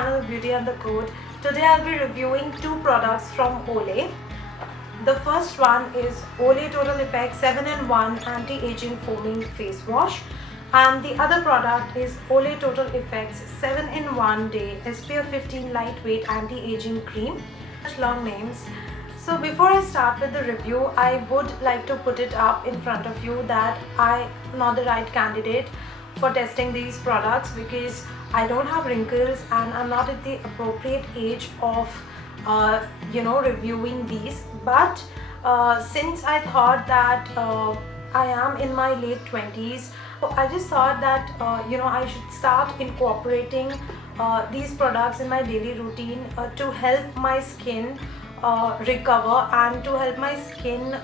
channel Beauty and the Code. Today I'll be reviewing two products from Olay. The first one is Olay Total Effect 7-in-1 Anti-Aging Foaming Face Wash, and the other product is Olay Total Effects 7-in-1 Day SPF 15 Lightweight Anti-Aging Cream. Such long names. So before I start with the review, I would like to put it up in front of you that I'm not the right candidate for testing these products because I don't have wrinkles and I'm not at the appropriate age of reviewing these. But since I thought that I am in my late 20s, I just thought that I should start incorporating these products in my daily routine to help my skin recover and to help my skin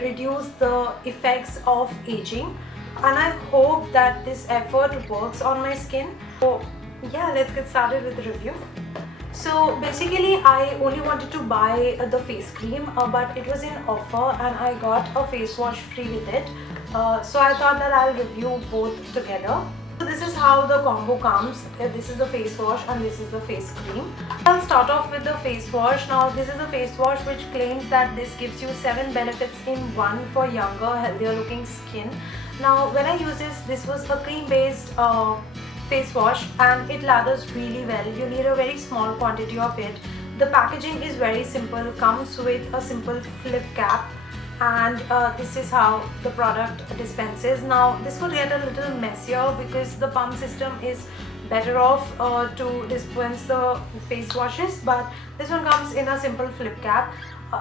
reduce the effects of aging. And I hope that this effort works on my skin. So yeah, let's get started with the review. So basically I only wanted to buy the face cream, but it was in offer and I got a face wash free with it. So I thought that I'll review both together. So this is how the combo comes. This is the face wash and this is the face cream. I'll start off with the face wash. Now this is a face wash which claims that this gives you 7 benefits in one for younger, healthier looking skin. Now when I use this was a cream based face wash and it lathers really well. You need a very small quantity of it. The packaging is very simple, comes with a simple flip cap, and this is how the product dispenses. Now this could get a little messier because the pump system is better off to dispense the face washes, but this one comes in a simple flip cap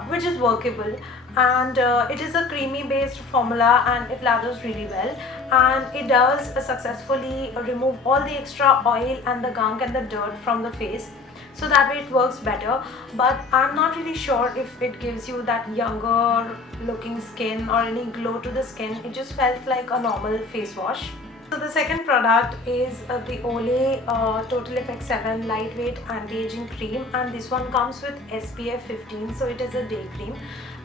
which is workable, and it is a creamy based formula and it lathers really well, and it does successfully remove all the extra oil and the gunk and the dirt from the face, so that way it works better. But I'm not really sure if it gives you that younger looking skin or any glow to the skin. It just felt like a normal face wash. So the second product is the Olay Total Effect 7 Lightweight Anti-Aging Cream, and this one comes with SPF 15, so it is a day cream.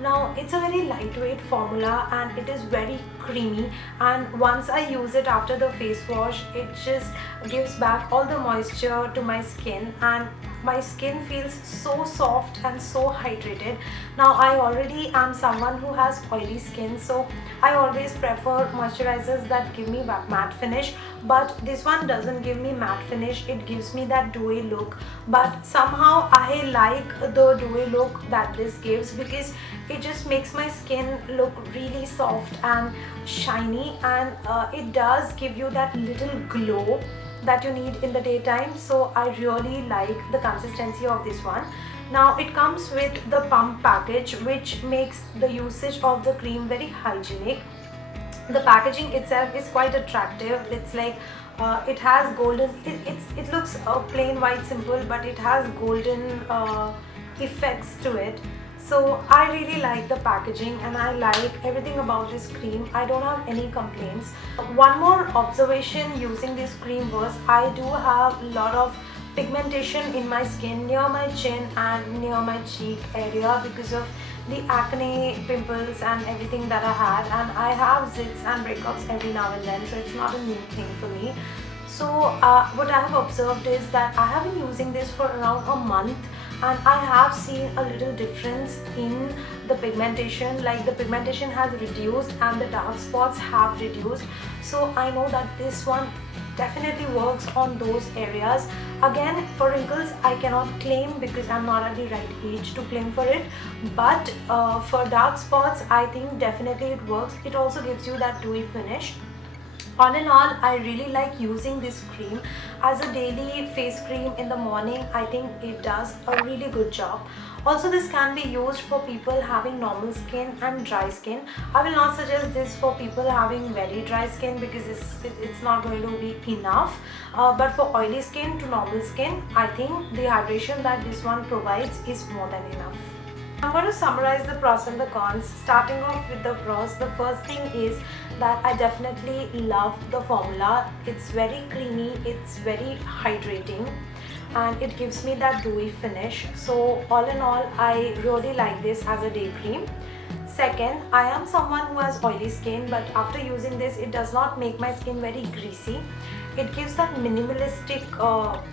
Now it's a very lightweight formula and it is very creamy, and once I use it after the face wash, it just gives back all the moisture to my skin and my skin feels so soft and so hydrated. Now I already am someone who has oily skin, so I always prefer moisturizers that give me matte finish, but this one doesn't give me matte finish, it gives me that dewy look. But somehow I like the dewy look that this gives because it just makes my skin look really soft and shiny, and it does give you that little glow that you need in the daytime. So I really like the consistency of this one. Now it comes with the pump package which makes the usage of the cream very hygienic. The packaging itself is quite attractive. It's like it has golden, it looks plain white simple, but it has golden effects to it. So I really like the packaging and I like everything about this cream. I don't have any complaints. One more observation using this cream was I do have a lot of pigmentation in my skin near my chin and near my cheek area because of the acne, pimples and everything that I had, and I have zits and breakups every now and then, so it's not a new thing for me. So what I have observed is that I have been using this for around a month and I have seen a little difference in the pigmentation, like the pigmentation has reduced and the dark spots have reduced. So I know that this one definitely works on those areas. Again, for wrinkles I cannot claim because I'm not at the right age to claim for it, but for dark spots I think definitely it works. It also gives you that dewy finish. All in all, I really like using this cream as a daily face cream in the morning. I think it does a really good job. Also, this can be used for people having normal skin and dry skin. I will not suggest this for people having very dry skin because it's not going to be enough. But for oily skin to normal skin, I think the hydration that this one provides is more than enough. I'm going to summarize the pros and the cons. Starting off with the pros, the first thing is that I definitely love the formula. It's very creamy, it's very hydrating, and it gives me that dewy finish. So all in all, I really like this as a day cream. Second, I am someone who has oily skin, but after using this, it does not make my skin very greasy. It gives that minimalistic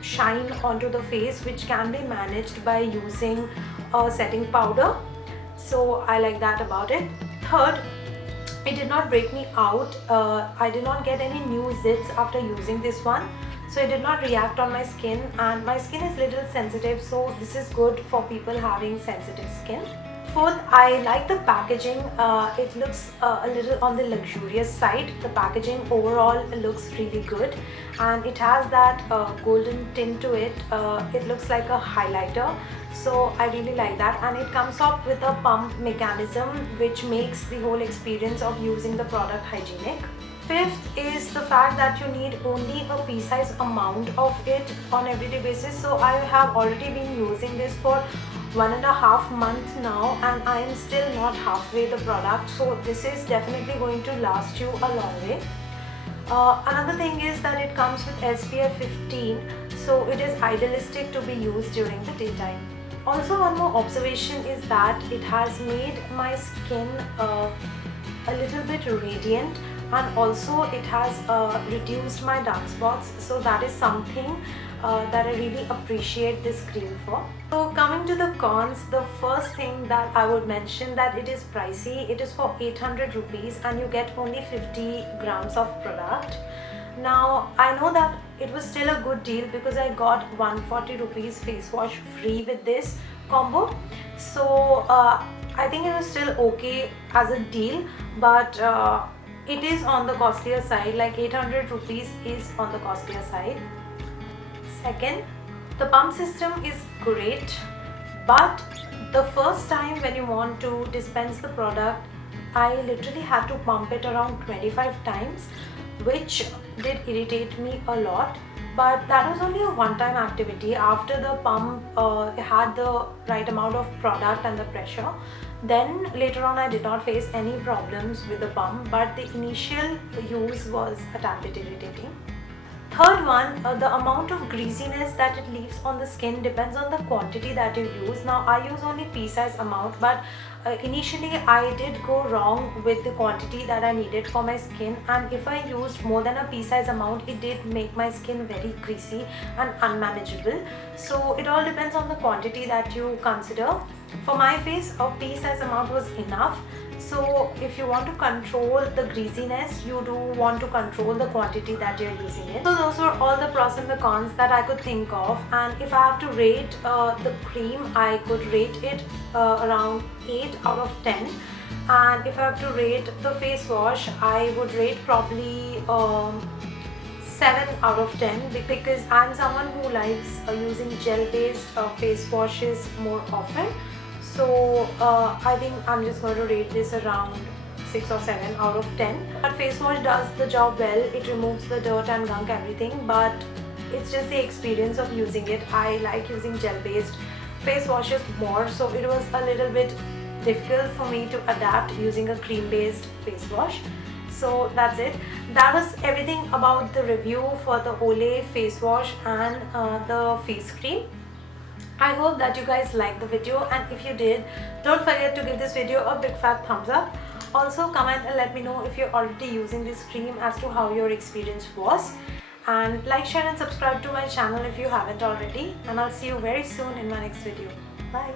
shine onto the face, which can be managed by using a setting powder. So I like that about it. Third, it did not break me out. I did not get any new zits after using this one. So it did not react on my skin, and my skin is little sensitive, so this is good for people having sensitive skin. Fourth, I like the packaging. It looks a little on the luxurious side. The packaging overall looks really good, and it has that golden tint to it. It looks like a highlighter, so I really like that, and it comes up with a pump mechanism which makes the whole experience of using the product hygienic. Fifth is the fact that you need only a pea-size amount of it on everyday basis. So I have already been using this for 1.5 months now, and I am still not halfway the product, so this is definitely going to last you a long way. Another thing is that it comes with SPF 15, so it is idealistic to be used during the daytime. Also, one more observation is that it has made my skin a little bit radiant, and also it has reduced my dark spots, so that is something that I really appreciate this cream for. So coming to the cons, the first thing that I would mention that it is pricey. It is for 800 rupees and you get only 50 grams of product. Now I know that it was still a good deal because I got 140 rupees face wash free with this combo. So I think it was still okay as a deal, but it is on the costlier side. Like 800 rupees is on the costlier side. Second, the pump system is great, but the first time when you want to dispense the product, I literally had to pump it around 25 times, which did irritate me a lot. But that was only a one-time activity. After the pump had the right amount of product and the pressure, then later on I did not face any problems with the pump, but the initial use was a tad bit irritating. Third one, the amount of greasiness that it leaves on the skin depends on the quantity that you use. Now I use only pea-size amount, but initially I did go wrong with the quantity that I needed for my skin, and if I used more than a pea-size amount, it did make my skin very greasy and unmanageable. So it all depends on the quantity that you consider. For my face, a pea-size amount was enough. So if you want to control the greasiness, you do want to control the quantity that you're using it. So those were all the pros and the cons that I could think of, and if I have to rate the cream, I could rate it around 8 out of 10. And if I have to rate the face wash, I would rate probably 7 out of 10, because I'm someone who likes using gel based face washes more often. So I think I'm just going to rate this around 6 or 7 out of 10. But face wash does the job well. It removes the dirt and gunk, everything, but it's just the experience of using it. I like using gel based face washes more, so it was a little bit difficult for me to adapt using a cream based face wash. So that's it. That was everything about the review for the Olay face wash and the face cream. I hope that you guys liked the video, and if you did, don't forget to give this video a big fat thumbs up. Also comment and let me know if you're already using this cream as to how your experience was. And like, share and subscribe to my channel if you haven't already, and I'll see you very soon in my next video. Bye.